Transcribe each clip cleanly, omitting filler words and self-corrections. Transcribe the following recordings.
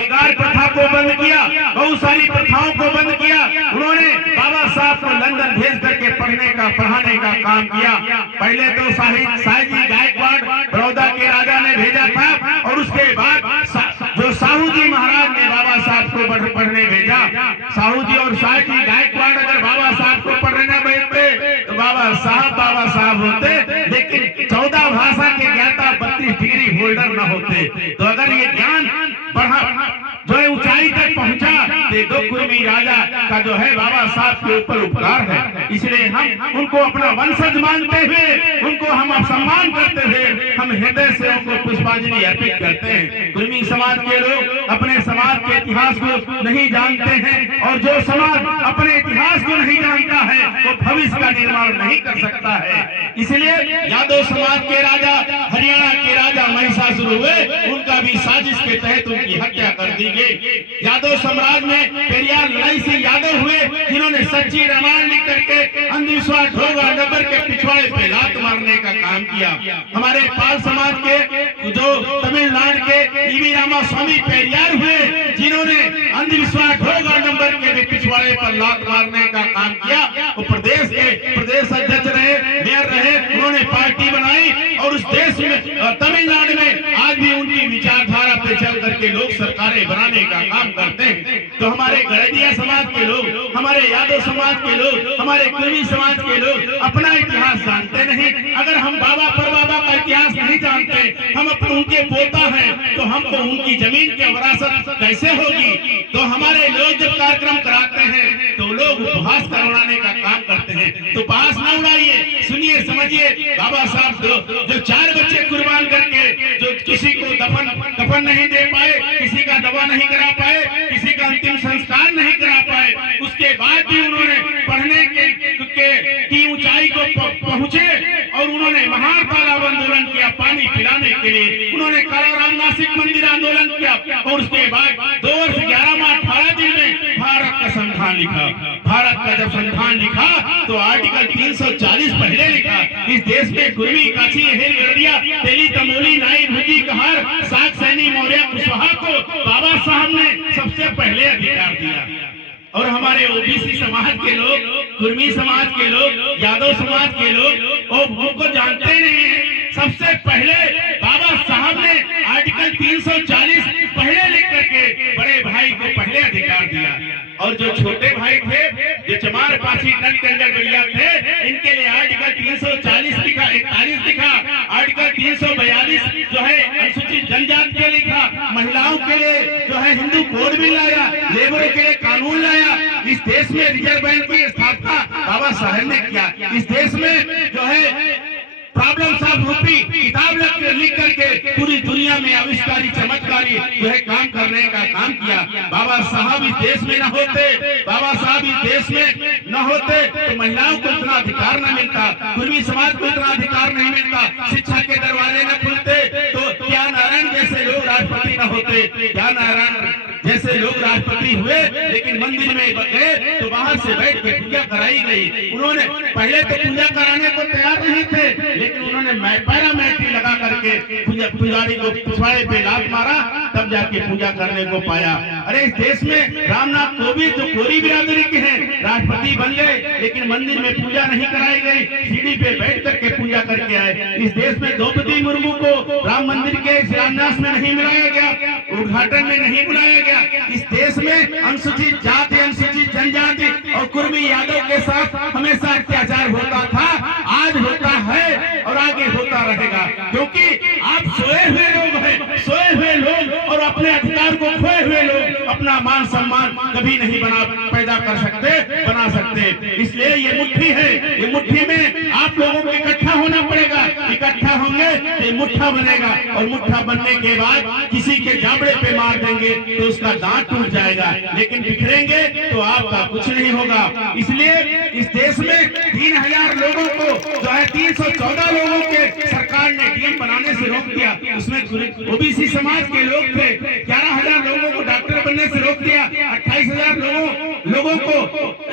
बेकार प्रथा को बंद किया, बहुत सारी प्रथाओं को बंद किया। उन्होंने बाबा साहब को लंदन भेज करके पढ़ाने का काम किया। पहले तो शाहजी गायकवाड़ बड़ौदा के राजा ने भेजा था, और उसके बाद जो साहू जी महाराज ने बाबा साहब को पढ़ने भेजा। साहू जी और शाहजी गायकवाड़ अगर बाबा साहब को पढ़ने भेजते तो बाबा साहब होते, लेकिन 14 भाषा के ज्ञाता 32 डिग्री होल्डर न होते। तो अगर ये ज्ञान जो है ऊंचाई तक पहुंचा, तो कुर्मी राजा का जो है बाबा साहब के ऊपर उपकार है। इसलिए हम उनको अपना वंशज मानते हुए, उनको हम सम्मान करते हुए हम हृदय से उनको पुष्पांजलि अर्पित करते हैं। कुर्मी समाज के लोग अपने समाज के इतिहास को नहीं जानते हैं, और जो समाज अपने इतिहास को नहीं जानता है वो भविष्य का निर्माण नहीं कर सकता है। इसलिए यादव समाज के राजा, हरियाणा के राजा महिषासुर हुए, उनका भी साजिश के तहत उनकी हत्या कर दी गई। यादव साम्राज्य में पेरियार लड़ाई से यादव हुए, जिन्होंने सच्ची रामायण लिख करके अंधविश्वास ढोंग डबर के पिछवाड़े पे लात मारने का काम किया। हमारे पाल समाज के जो तमिलनाडु के ईवी रामा स्वामी पेरियार हुए, जिन्होंने अंधविश्वास ढोंग डबर के पिछवाड़े पर लात मारने का काम किया। वो प्रदेश अध्यक्ष रहे, मेयर रहे, उन्होंने पार्टी बनाई, और उस देश में तमिलनाडु में आज भी उनकी विचारधारा पे चल करके लोग सरकारें बनाने का काम करते हैं। तो हमारे गड़ेदिया समाज के लोग, हमारे यादव समाज के लोग, हमारे कुर्मी समाज के लोग अपना इतिहास जानते नहीं। अगर हम बाबा परबाबा का इतिहास नहीं जानते, हम अपने उनके पोता हैं, तो हमको उनकी जमीन की विरासत कैसे होगी? तो हमारे लोग जब कार्यक्रम कराते हैं तो लोग उपहास करवाने का काम करते हैं। तो उपहास न उड़ाइए, सुनिए, समझिए। बाबा साहब जो 4 बच्चे कुर्बान करके जो किसी को दफन नहीं दे पाए, किसी का दवा नहीं करा पाए, किसी का अंतिम संस्कार नहीं करा पाए, उसके बाद भी उन्होंने पढ़ने की ऊंचाई को पहुंचे, और उन्होंने महान तालाब आंदोलन किया पानी पिलाने के लिए। उन्होंने कालाराम नासिक मंदिर आंदोलन किया, और उसके बाद 2 वर्ष 11 माह 18 दिन में भारत का संविधान लिखा। भारत का जब संविधान लिखा तो आर्टिकल 340 पहले लिखा, इस देश में कुर्मी, काछी, हेल, गड़िया, तेली, तमोली, नाई, भुजी, कहार, साग, सैनी, मौर्य, कुशवाहा को बाबा साहब ने सबसे पहले अधिकार दिया। और हमारे ओबीसी समाज के लोग, कुर्मी समाज के लोग, यादव समाज के लोग उनको जानते नहीं है। सबसे पहले बाबा साहब ने आर्टिकल 340 पहले लिख करके बड़े भाई को पहले अधिकार दिया, और जो छोटे भाई थे, जो चमार, पासी, नटकंडर बढ़िया थे, इनके लिए आर्टिकल 340 लिखा, 41 लिखा, आर्टिकल 342 जो है अनुसूचित जनजाति के लिखा, महिलाओं के लिए जो है हिंदू कोड भी लाया, लेबरों के लिए कानून लाया। इस देश में रिजर्व बैंक की स्थापना बाबा साहब ने किया। इस देश में जो है प्रॉब्लम्स ऑफ रूपी किताब लिख करके पूरी दुनिया में आविष्कारी, चमत्कारी जो है काम करने का काम किया। बाबा साहब इस देश में न होते, बाबा साहब इस देश में न होते तो महिलाओं को इतना अधिकार न मिलता, कुर्मी समाज को इतना अधिकार नहीं मिलता, शिक्षा के दरवाजे न खुलते, तो क्या नारायण जैसे लोग राष्ट्रपति न होते, क्या नारायण जैसे लोग राष्ट्रपति हुए, लेकिन मंदिर में गए तो बाहर से बैठ के पूजा कराई गई। उन्होंने पहले तो पूजा कराने को तैयार नहीं थे, लेकिन उन्होंने पैरामेट्री लगा करके पुजारी को पिछवाड़े पे लात मारा, तब जाके पूजा करने को पाया। अरे इस देश में रामनाथ कोविंद जो कोरी बिरादरी के हैं, राष्ट्रपति बन गए, लेकिन मंदिर में पूजा नहीं कराई गई, सीढ़ी पे बैठ करके पूजा करके आए। इस देश में द्रौपदी मुर्मू को राम मंदिर के शिलान्यास में नहीं बुलाया गया, उद्घाटन में नहीं बुलाया गया। इस देश में अनुसूचित जाति, अनुसूचित जनजाति और कुर्मी यादव के साथ हमेशा अत्याचार होता था, आज होता है और आगे होता रहेगा, क्योंकि आप सोए हुए लोग हैं, सोए हुए लोग, और अपने अधिकार को खोए हुए लोग अपना मान सम्मान कभी नहीं पैदा कर सकते, बना सकते। इसलिए ये मुट्ठी है, ये मुट्ठी में आप लोगों को इकट्ठा होना पड़ेगा। इकट्ठा होंगे तो मुट्ठा बनेगा, और मुट्ठा बनने के बाद किसी के जाबड़े पे मार देंगे तो उसका दांत टूट जाएगा, लेकिन बिखरेंगे तो आपका कुछ नहीं होगा। इसलिए इस देश में 3000 लोगों को जो है 314 लोगों के सरकार ने डीएम बनाने से रोक दिया। उसमें ओबीसी समाज के लोग थे, 11000 लोगों को डॉक्टर बनने से रोक दिया, 28000 लोगों को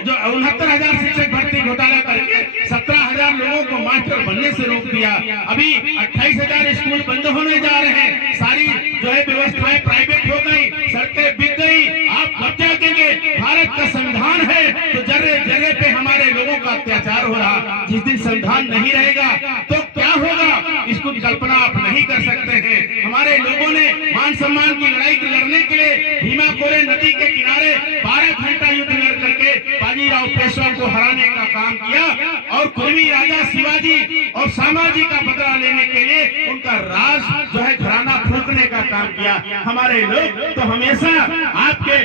जो 69,000 शिक्षक भर्ती घोटाला करके 17,000 लोगों को मास्टर बनने से रोक दिया। अभी 28,000 स्कूल बंद होने जा रहे हैं, सारी जो है व्यवस्थाएं प्राइवेट हो गई, सड़कें संविधान नहीं रहेगा तो क्या होगा, इसको कल्पना आप नहीं कर सकते हैं। हमारे लोगों ने मान सम्मान की लड़ाई लड़ने के लिए भीमा कोरे नदी के किनारे 12 घंटा युद्ध लड़ करके बाजीराव पेशवा को हराने का काम किया और कुर्मी राजा शिवाजी और सामाजी का बदला लेने के लिए उनका राज जो है घराना फूंकने का काम किया। हमारे लोग तो हमेशा आपके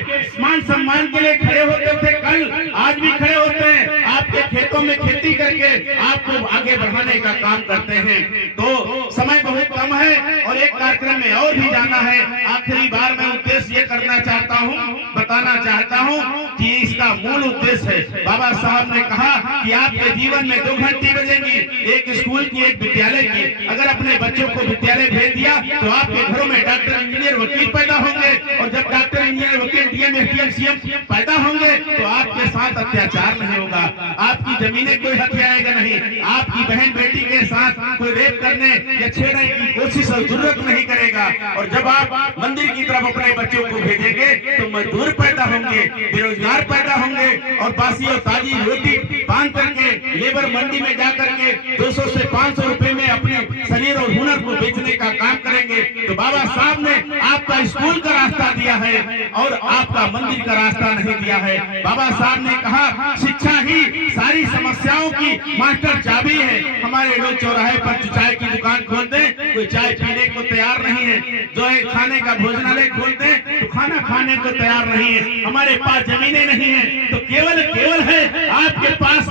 मान सम्मान के लिए खड़े होते थे, कल आज भी खड़े होते हैं, आपके खेतों में खेती करके आपको आगे बढ़ाने का काम करते हैं। तो समय बहुत कम है और एक कार्यक्रम में और भी जाना है। आखिरी बार मैं उद्देश्य ये करना चाहता हूँ, बताना चाहता हूँ कि इसका मूल उद्देश्य है, बाबा साहब ने कहा कि आपके जीवन में 2 घंटी बजेंगी, एक स्कूल की एक विद्यालय की। अगर अपने बच्चों को विद्यालय भेज दिया तो आपके घरों में डॉक्टर इंजीनियर वकील पैदा होंगे और जब डॉक्टर इंजीनियर वकील डीएम एसडीएम सीएम पैदा होंगे तो आपके साथ अत्याचार नहीं होगा, आपकी जमीनें कोई हथियाएगा नहीं, आपकी बहन बेटी के साथ कोई रेप करने या छेड़ने की कोशिश और जरूरत नहीं करेगा। और जब आप मंदिर की तरफ अपने बच्चों को भेजेंगे तो मजदूर पैदा होंगे, बेरोजगार पैदा होंगे और बासी और ताजी रोटी बांध करके लेबर मंडी में जाकर के 200 से 500 रुपए में अपने शरीर और हुनर को बेचने का काम करेंगे। तो बाबा साहब ने आपका स्कूल का रास्ता दिया है और आपका मंदिर का रास्ता नहीं दिया है। बाबा साहब ने कहा शिक्षा ही सारी समस्याओं की मास्टर चाबी है। हमारे लोग चौराहे पर चाय की दुकान खोलते हैं, कोई चाय पीने को तैयार नहीं है, जो है खाने का भोजनालय खोलते हैं तो खाना खाने को तैयार नहीं है। हमारे पास जमीनें नहीं है तो केवल है आपके पास